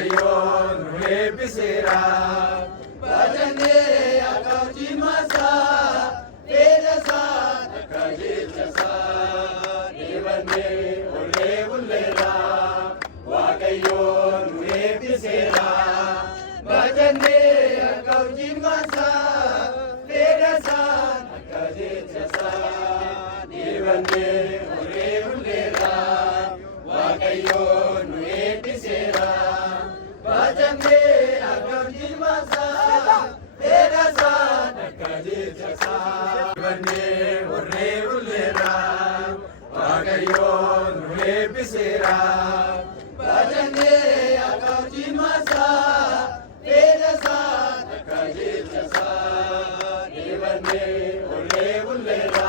waaqayyoon nu eebbiseera. Baajannee akka hojiimasaa dheedasaa akka jechasaa deebannee ollee bulleera. Waaqayyoon nu eebbiseera. Baajannee akka hojiimasaa dheedasaa akka jechasaa deebannee ollee bulleera. Waaqayyoon nu eebbiseera. Baajannee akka hojiimasaa dheedasaa akka jechasaa deebannee ollee bulleera. Waaqayyoon nu eebbiseera. Baajannee akka hojiimasaa dheedasaa akka jechasaa deebannee ollee bulleera.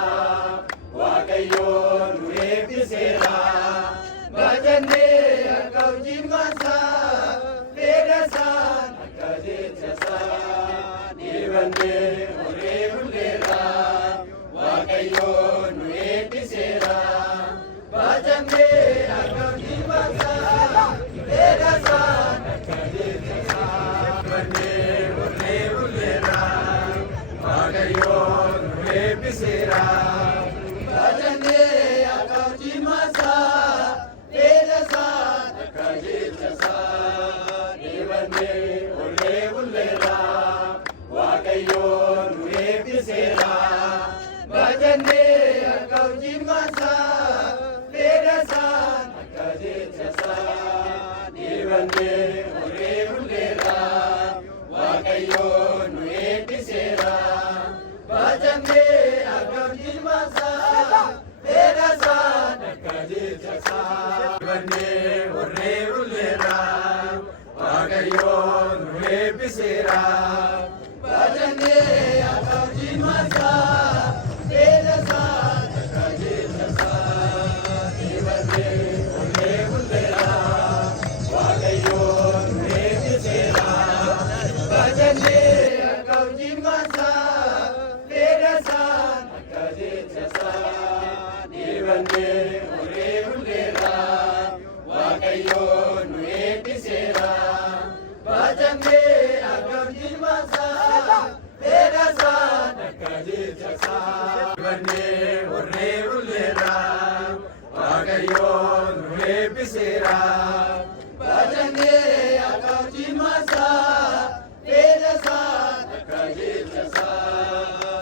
Waaqayyoon nu eebbiseera. Baajannee akka hojiimasaa dheedasaa akka jechasaa deebannee ollee bulleera. Waaqayyoon nu eebbiseera. Baajannee akka hojiimasaa dheedasaa akka jechasaa deebannee ollee bulleera. Waaqayyoon nu eebbiseera. Baajannee akka hojiimasaa dheedasaa akka jechasaa deebannee ollee bulleera. Waaqayyoon nu eebbiseera. Baajannee akka hojiimasaa dheedasaa akka jechasaa deebannee ollee bulleera. Waaqayyoon nu eebbiseera. Baajannee akka hojiimasaa dheedasaa akka jechasaa deebannee ollee bulleera. Waaqayyoon nu eebbiseera. Baajannee akka hojiimasaa dheedasaa akka jechasaa deebannee ollee bulleera. Waaqayyoon nu eebbiseera. Baajannee akka hojiimasaa dheedasaa akka jechasaa deebannee ollee bulleera. Waaqayyoon nu eebbiseera. Baajannee akka hojiimasaa dheedasaa akka jechasaa deebannee ollee bulleera. Waaqayyoon nu eebbiseera. Baajannee akka hojiimasaa dheedasaa akka jechasaa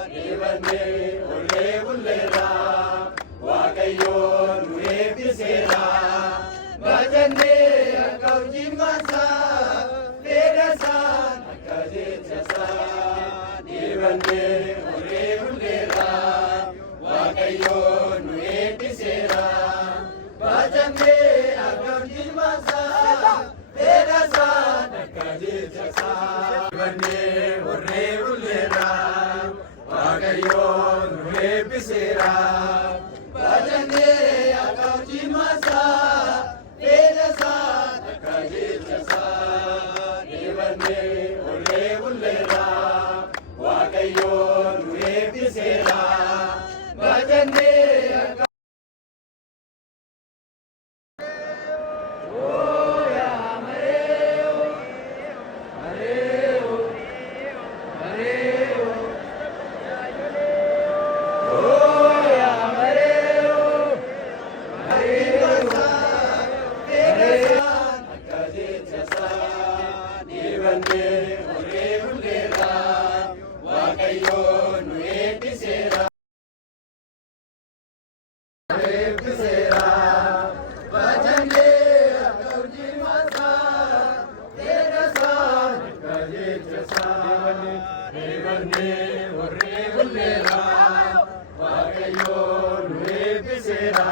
deebannee ollee bulleera. Waaqayyoon nu eebbiseera. Baajannee akka hojiimasaa dheedasaa akka jechasaa deebannee ollee bulleera. Waaqayyoon nu eebbiseera. Baajannee akka hojiimasaa dheedasaa akka jechasaa deebannee ollee bulleera. Waaqayyoon nu eebbiseera. Baajannee akka hojiimasaa dheedasaa akka jechasaa deebannee ollee bulleera. Waaqayyoon nu eebbiseera. Baajannee akka Waaqayyoon nu eebbiseera. Eebbiseera. Baajannee akka hojiimasaa dheedasaa akka jechasaa deebannee ollee bulleera. Waaqayyoon nu eebbiseera.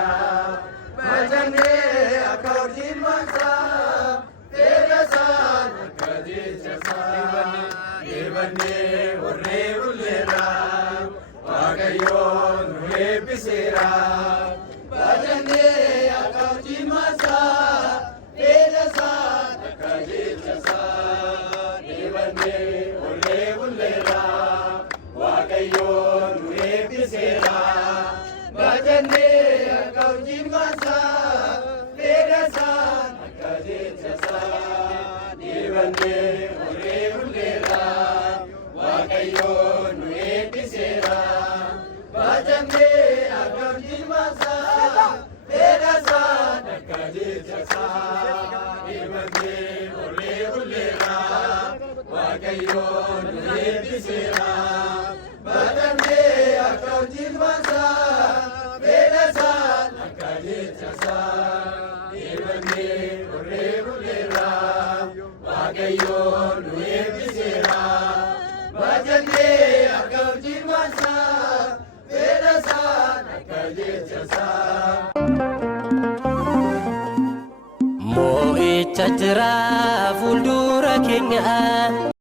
Baajannee akka hojiimasaa dheedasaa akka jechasaa deebannee ollee bulleera. Waaqayyoon nu eebbiseera. Baajannee akka hojiimasaa dheedasaa akka jechasaa deebannee ollee bulleera. Waaqayyoon nu eebbiseera. Baajannee akka hojiimasaa dheedasaa akka jechasaa Mo'icha jira fuuldura keenya.